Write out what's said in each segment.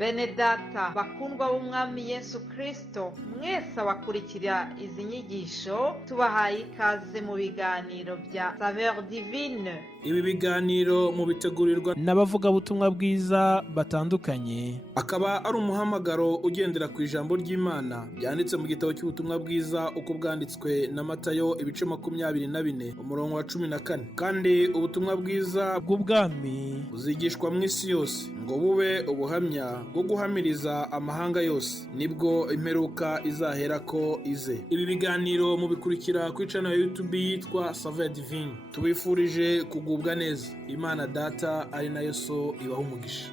Bene data bakundwa b'umwami Yesu Kristo, mwese abakurikira izi nyigisho tubahaye ikaze mu biganiro bya Saveur Divine. Ibi biganiro mu bitegurirwa n'abavugabutumwa bwiza batandukanye, akaba ari umuhamagaro ugendera ku ijambo ry'Imana byanditse mu gitabo cy'ubutumwa bwiza uko bwanditswe na Matayo ibice 24 umurongo wa 14. Kandi ubutumwa bwiza bw'ubwami buzigishwa mu isi yose ngo bube ubuhamya bwo guhamiriza amahanga yose, nibwo imperuka izaherako ize. Ibi biganiro mubikurikira ku channel ya YouTube yitwa Saveur Divine. Tubifurije kugubwa neza. Imana Data ari nayo So ibaha umugisha.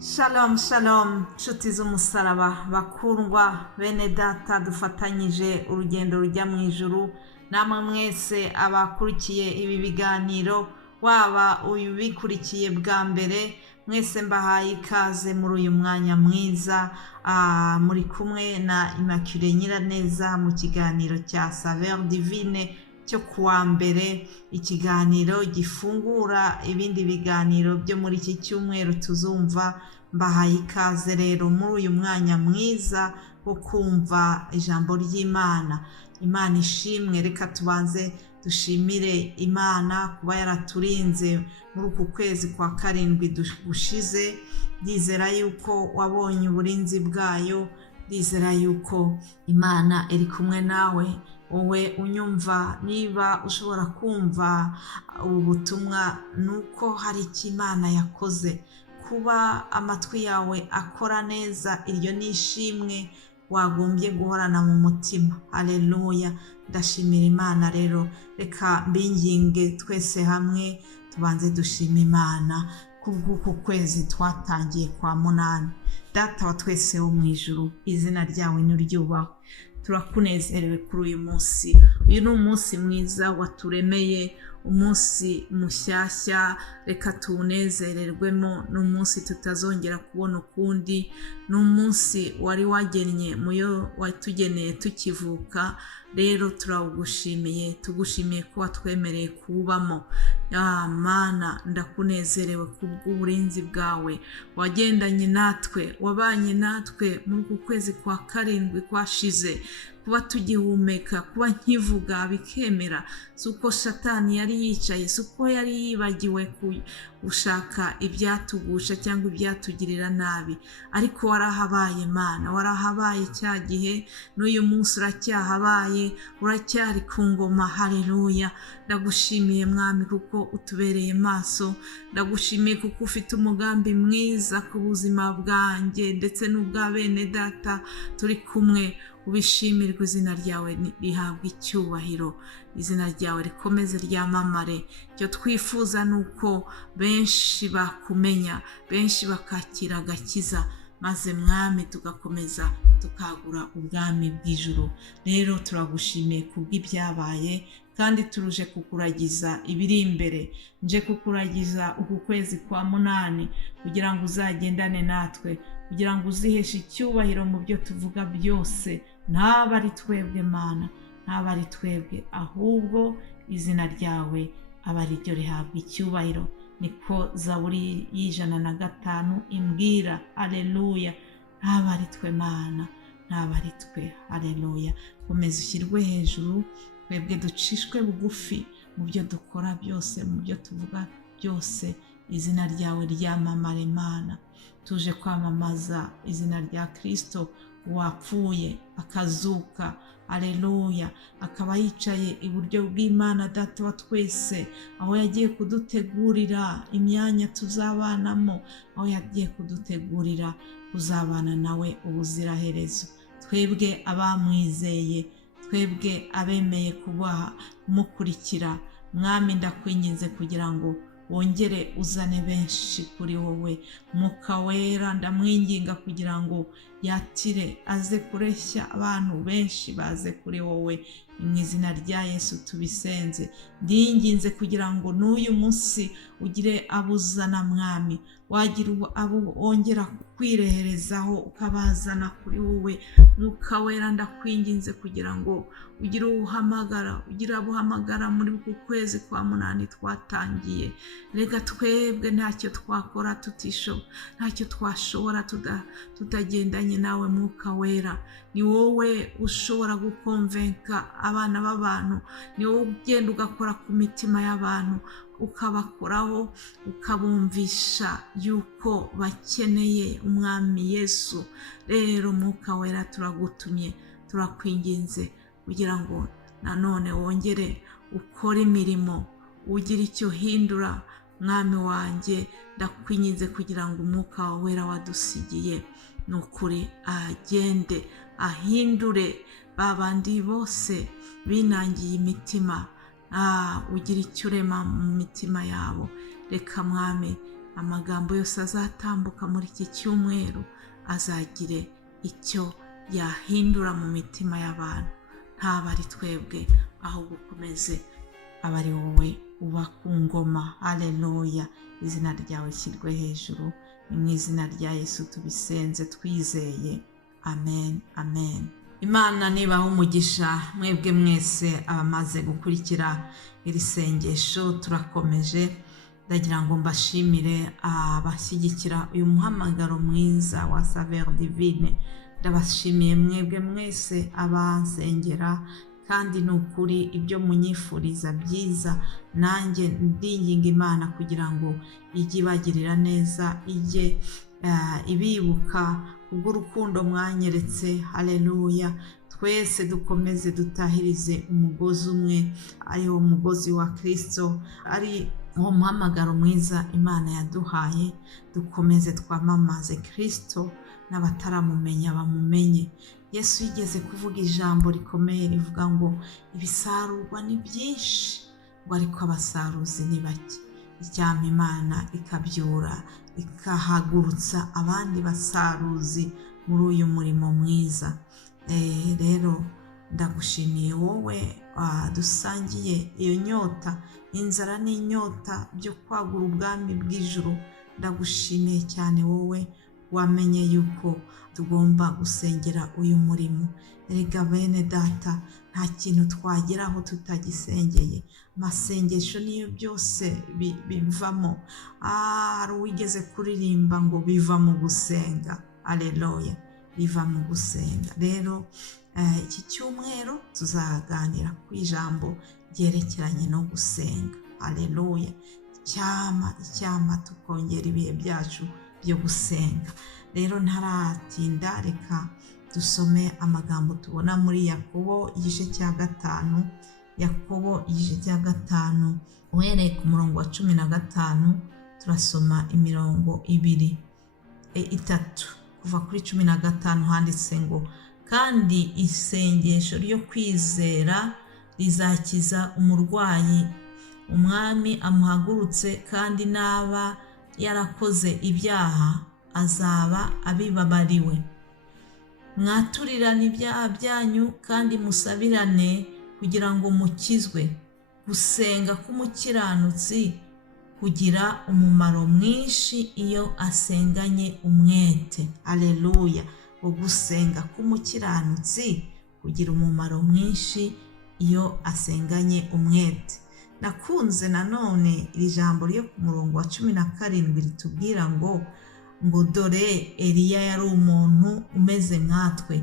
Shalom shalom nshuti z'umusaraba bakundwa bene data, dufatanyije urugendo rujya mu ijuru. Namwe mwese abakurikiye ibi biganiro, waba ubikurikiye bwa mbere, mwese mbahaye ikaze muri uyu mwanya mwiza. Muri kumwe na Immaculée Nyiraneza mu kiganiro cya Saveur Divine cyo kuwa mbere, ikiganiro gifungura ibindi biganiro byo muri iki cyumweru tuzumva. Mbahaye ikaze rero muri uyu mwanya mwiza wo kumva ijambo ry'Imana. Imana ishimwe. Reka tubanze dushimire Imana kuba yaraturinze muri uku kwezi kwa karindwi gushize. Ndizera yuko wabonye uburinzi bwayo, ndizera yuko Imana iri kumwe nawe. Wowe unyumva, niba ushobora kumva ubu butumwa, nuko hari icyo Imana yakoze. Kuba amatwi yawe akora neza, iryo ni ishimwe wagombye guhorana mu mutima. Haleluya. Ndashimira Imana rero. Reka mbinginge twese hamwe tubanze dushima Imana kubw'uku kwezi twatangiye kwa munani. Data wa twese wo mu ijuru, izina ryawe niryubahwe. Turakunezerewe kuri uyu munsi. Uyu ni umunsi mwiza waturemeye, umunsi mushyashya. Reka tuwunezererwemo. Ni umunsi tutazongera kubona ukundi. Ni umunsi wari wagennye muyo watugeneye tukivuka. Rero turawugushimiye, tugushimiye ko watwemereye kuwubamo. Mana, ndakunezerewe kubw'uburinzi bwawe. Wagendanye natwe, wabanye natwe muri uku kwezi kwa karindwi kwashize. Kuba tugihumeka, kuba nkivuga bikemera, suko Satani yari yicaye, suko yari yibagiwe gushaka ibyatugusha cyangwa ibyatugirira nabi. Ariko warahabaye Mana, warahabaye cya gihe, n'uyu munsi uracyahabaye, uracyari ku ngoma. Haleluya. Ndagushimiye Mwami kuko utubereye maso. Ndagushimiye kuko ufite umugambi mwiza ku buzima bwanjye ndetse n'ubwa bene data turi kumwe. Ubishimirwe, izina ryawe rihabwa icyubahiro, izina ryawe rikomeze ryamamare. Icyo twifuza nuko benshi bakumenya, benshi bakakira agakiza, maze Mwami tugakomeza tukagura ubwami bw'ijuru. Rero turagushimiye kubw'ibyabaye, kandi turuje kukuragiza ibiri imbere. Nje kukuragiza uku kwezi kwa munani kugira ngo uzagendane natwe, kugira ngo uziheshe icyubahiro mu byo tuvuga byose. Ntaba ari twebwe Mana, ntaba ari twebwe, ahubwo izina ryawe aba ari ryo rihabwa icyubahiro. Niko Zaburi y'105 imbwira. Haleluya. Ntaba ari twe Mana, ntaba ari twe. Haleluya. Komeza ushyirwe hejuru, twebwe ducishwe bugufi mu byo dukora byose, mu byo tuvuga byose. Izina ryawe ryamamare Mana. Tuje kwamamaza izina rya Kristo wapfuye akazuka. Haleluya. Akaba yicaye iburyo bw'Imana Data wa twese, aho yagiye kudutegurira imyanya tuzabanamo, aho yagiye kudutegurira kuzabana nawe ubuziraherezo. Twebwe abamwizeye, twebwe abemeye kubaha mukurikira, Mwami ndakwinginze kugira ngo wongere uzane benshi kuri wowe. Mwuka wera ndamwinginga kugira ngo yatire aze kureshya abantu benshi baze kuri wowe. Mu izina rya Yesu tubisenze, ndinginze kugira ngo n'uyu munsi ugire abuzana mwami, wagira abo wongera kwireherezaho ukabazana kuri wowe. Mwuka wera ndakwinginze kugira ngo ugire abuhamagara muri uku kwezi kwa munani twatangiye. Rega twebwe ntacyo twakora ntacyo twashobora tutagendanye nawe. Mwuka wera, ni wowe ushobora gukonvenka abana b'abantu, ni wowe ugenda ugakora ku mitima y'abantu, ukabakoraho, ukabumvisha yuko bakeneye umwami Yesu. Rero Mwuka wera turagutumye, turakwinginze kugira ngo nanone wongere ukore imirimo, ugire icyo hindura. Mwami wanjye, ndakwinginze kugira ngo Umwuka wera wadusigiye nukuri agende ahindure babandi bose binangiye imitima, ugira icyo urema mu mitima yabo. Reka Mwami, amagambo yose azatambuka muri iki cyumweru azagire icyo yahindura mu mitima y'abantu, ntaba ari twebwe, ahubwo ukomeze aba ari wowe uba ku ngoma. Haleluya, izina ryawe shyirwe hejuru. Ni mu izina rya Yesu tubisenze twizeye, amen, amen. Imana nibaha umugisha mwebwe mwese abamaze gukurikira iri sengesho. Turakomeje, ndagira ngo mbashimire abashyigikira uyu muhamagaro mwiza wa Saveur Divine. Ndabashimiye mwebwe mwese abansengera, kandi ni ukuri ibyo munyifuriza byiza, nanjye ndinginga Imana kugira ngo ijye ibagirira neza, ijye ibibuka kubw'urukundo mwanyeretse. Haleluya, twese dukomeze dutahirize umugozi umwe, ariwo umugozi wa Kristo, ari uwo muhamagaro mwiza Imana yaduhaye. Dukomeze twamamaze Kristo, n'abataramumenya bamumenye. Yesu yigeze kuvuga ijambo rikomeye rivuga ngo ibisarurwa ni byinshi, ngo ariko abasaruzi ni bake. Icyampa Imana ikabyura, ikahagurutsa abandi basaruzi muri uyu murimo mwiza. Rero ndagushimiye wowe dusangiye iyo nyota, inzara n'inyota byo kwagura ubwami bw'ijuru. Ndagushimiye cyane wowe wamenye yuko tugomba gusengera uyu murimo. Erega bene data, nta kintu twageraho tutagisengeye. Amasengesho niyo byose bivamo. Hari uwigeze kuririmba ngo biva mu gusenga. Haleluya, biva mu gusenga. Rero iki cyumweru tuzaganira ku ijambo ryerekeranye no gusenga. Haleluya, icyama tukongera ibihe byacu byo gusenga. Rero ntaratinda, reka dusome amagambo tubona muri Yakobo igice cya 5. Yakobo igice cya 5 uhereye ku murongo wa 15 turasoma imirongo 2-3. Kuva kuri 15 handitse ngo, kandi isengesho ryo kwizera rizakiza umurwayi, umwami amuhagurutse, kandi naba yarakoze ibyaha azaba abibabariwe. Mwaturirane ibyaha byanyu kandi musabirane kugira ngo mukizwe. Gusenga k'umukiranutsi kugira umumaro mwinshi iyo asenganye umwete. Haleluya, gusenga k'umukiranutsi kugira umumaro mwinshi iyo asenganye umwete. Nakunze nanone iri jambo ryo ku murongo wa 17 ritubwira ngo dore Eliya yari umuntu umeze nkatwe,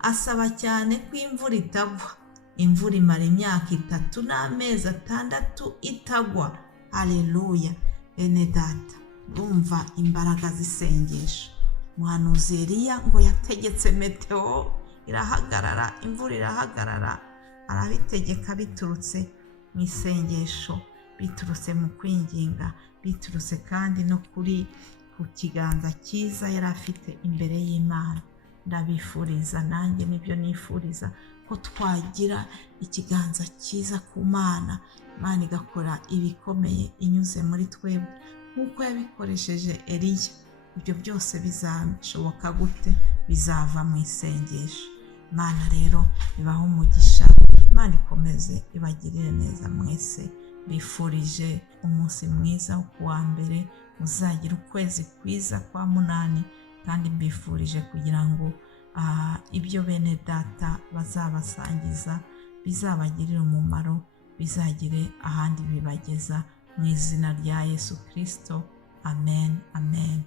asaba cyane ko imvura itagwa. Imvura imara imyaka 3 n'amezi 6 itagwa. Haleluya, bene data, urumva imbaraga z'isengesho. Umuhanuzi Eliya ngo yategetse meteo irahagarara, imvura irahagarara. Arabitegeka biturutse mu isengesho, biturutse mu kwinginga, biturutse kandi no kuri ku kiganza cyiza yari afite imbere y'Imana. Ndabifuriza, nanjye nibyo nifuriza, ko twagira ikiganza cyiza ku Mana, Imana igakora ibikomeye inyuze muri twebwe nk'uko yabikoresheje Eliya. Ibyo byose bizashoboka gute? bizava mu isengesho. Imana rero ibahe umugisha, Imana ikomeze ibagirire neza mwese. Bifurije umunsi mwiza wo kuwa mbere, muzagira ukwezi kwiza kwa munani, kandi mbifurije kugira ngo ibyo bene data bazabasangiza bizabagirire umumaro, bizagire ahandi bibageza, mu izina rya Yesu Kristo. Amen, amen.